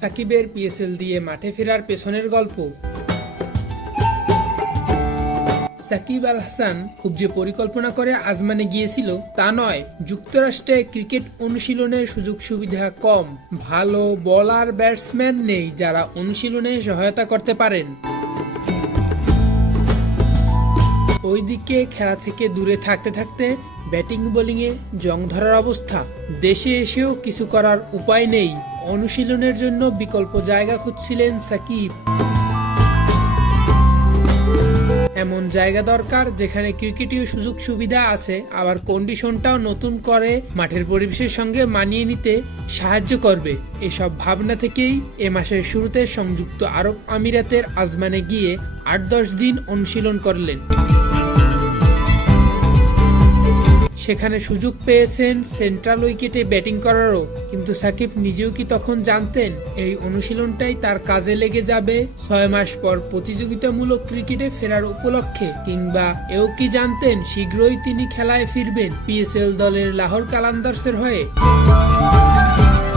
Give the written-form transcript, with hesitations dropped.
সাকিবের পিএসএল দিয়ে মাঠে ফেরার পেছনের গল্প। সাকিব আল হাসান খুব যে পরিকল্পনা করে আজমানে গিয়েছিল তা নয়। যুক্তরাষ্ট্রে ক্রিকেট অনুশীলনের সুযোগ সুবিধা কম, ভালো বোলার ব্যাটসম্যান নেই যারা অনুশীলনে সহায়তা করতে পারেন। ওইদিকে খেলা থেকে দূরে থাকতে থাকতে ব্যাটিং বোলিংয়ে জং ধরার অবস্থা। দেশে এসেও কিছু করার উপায় নেই। অনুশীলনের জন্য বিকল্প জায়গা খুঁজছিলেন সাকিব। এমন জায়গা দরকার যেখানে ক্রিকেটীয় সুযোগ সুবিধা আছে, আবার কন্ডিশনটাও নতুন করে মাঠের পরিবেশের সঙ্গে মানিয়ে নিতে সাহায্য করবে। এসব ভাবনা থেকেই এ মাসের শুরুতে সংযুক্ত আরব আমিরাতের আজমানে গিয়ে ৮-১০ দিন অনুশীলন করলেন। সেখানে সুযোগ পেয়েছেন সেন্ট্রাল উইকেটে ব্যাটিং করারও, কিন্তু সাকিব নিজেও কি তখন জানতেন এই অনুশীলনটাই তার কাজে লেগে যাবে ৬ মাস পর প্রতিযোগিতামূলক ক্রিকেটে ফেরার উপলক্ষে? কিংবা এও কি জানতেন শীঘ্রই তিনি খেলায় ফিরবেন পিএসএল দলের লাহোর কালান্দার্সের হয়ে?